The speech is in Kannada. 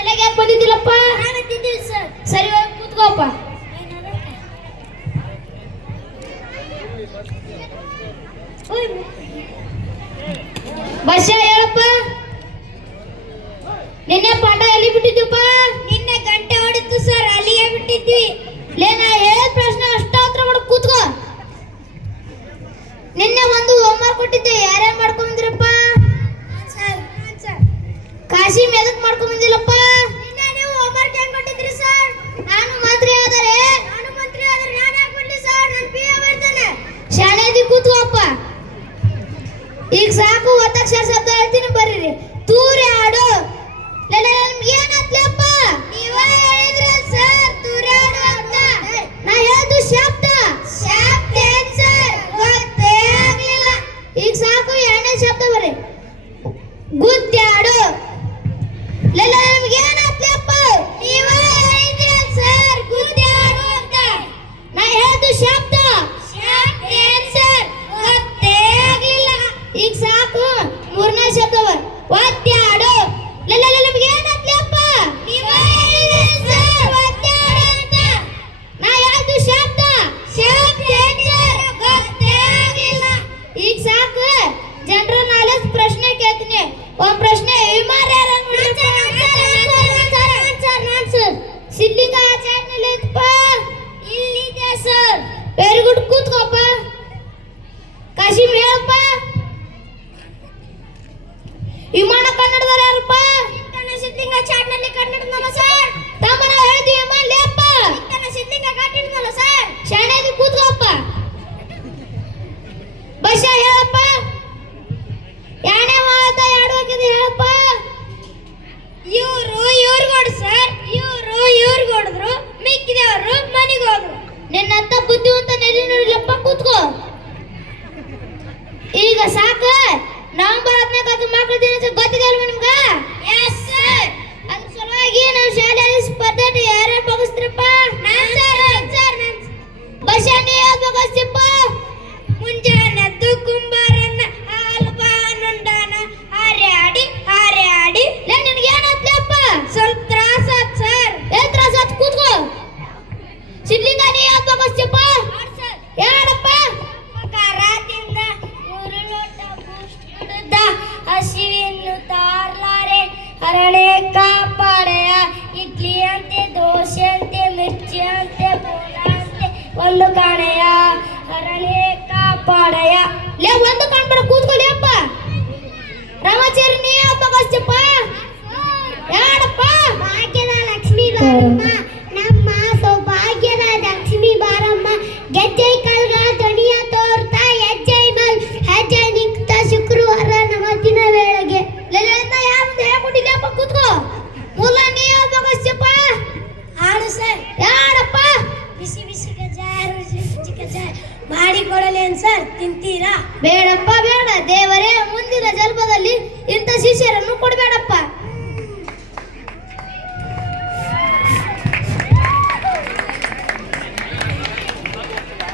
ಶಾಲೆಗೆ ಯಾಕೆ ಬಂದಿದ್ದಿಲ್ಲಪ್ಪ? ಸರ್. ಹೋಗಿ ಕೂತ್ಕೋಪ್ಪ. ಬಸ್ಸ ಹೇಳಪ್ಪ. ನಿನ್ನೆ ಪಾಠ ಎಲ್ಲಿ ಬಿಟ್ಟಿದ್ದೀವಪ್ಪ ನಿನ್ನೆ ಗಂಟೆ ಹೊಡಿತು ಸರ್ ಅಲ್ಲಿಗೆ ಬಿಟ್ಟಿದ್ವಿ. ಲೇ ನಾ ಹೇಳಿದ ಕಾಶಿ ಎದಕ್ ಮಾಡ್ಕೊಂಬಂದಿಲ್ಲಪ್ಪ ನೀವು ಹೋಮ್ವರ್ಕ್ ಹೆಂಗ್ ಕೊಟ್ಟಿದ್ರಿ ಸರ್ ನಾನು ಮಂತ್ರಿ ಆದರೆ? ನಾನು ಮಂತ್ರಿ ಆದರೆ ನಾನು ಯಾಕೆ ಕೊಡ್ಲಿ ಸರ್ ನಾನು ಪಿ ಎ ಬರ್ತಾನೆ. ಶಾಣೆದಿ ಕೂತ್ಕೋಪ್ಪ ಈಗ ಸಾಕು ಒತ್ತಕ್ಷರ ಶಬ್ದ ಹೇಳ್ತೀನಿ ಬರ್ರಿ. ತೂರಿ 七名分 ಮಕ್ಕಳ ದಿನಾಚರಣೆ ಗೊತ್ತಿದೆ ಅಲ್ವಾ ನಿಮ್ಗ? ಎಸ್ ಸರ್ ಅದ್ರ ಸಲುವಾಗಿ ನಾವು ಶಾಲೆಯಲ್ಲಿ ಸ್ಪರ್ಧೆ ಯಾರ್ಯಾರು ಭಾಗವಹಿಸ್ತೀರಪ್ಪ ನಾನ್ ಸರ್ ಸರ್ ಬಸ್ಸ ನೀ ಯಾವ್ದು ಭಾಗವಹಿಸ್ತಿಪ್ಪ ಮುಂಜಾನೆ ಎದ್ದು ಕುಂಬಾರನ್ನ ಹಾಲ್ಬಾನುಂಡಾನ ಹಾರ್ಯಾಡಿ ಹಾರ್ಯಾಡಿ. ಲೇ ನಿನಗೆ ಏನಾತ್ಲಪ್ಪ ಸ್ವಲ್ಪ ತ್ರಾಸ ಸರ್ ಏನ್ ತ್ರಾಸ ಕೂತ್ಕೋ. ಸಿದ್ಲಿಂಗ ನೀ ಯಾವ್ದು ಕರಣೆ ಕಾಪಾಡೆಯ ಇಡ್ಲಿಯಂತೆ ದೋಸೆಯಂತೆ ಮಿರ್ಚಿಯಂತೆ ಬೋಲಂತೆ ಒಂದು ಕಾಣೆಯ. ಹರಣೆ ಕಾಪಾಡೆಯ ಲೇ, ಒಂದು ಕಾಣ್ಬೇಡ, ಕೂತ್ಕೊಳ್ಳಿ ಅಪ್ಪ. ರಾಮಾಚಾರಿ ಕೊಡಲೇನ್ ಸರ್ ತಿಂತೀರಾ? ಬೇಡಪ್ಪ ಬೇಡ. ದೇವರೇ ಮುಂದಿನ ಜನ್ಮದಲ್ಲಿ ಇಂಥ ಶಿಷ್ಯರನ್ನು ಕೊಡಬೇಡಪ್ಪ.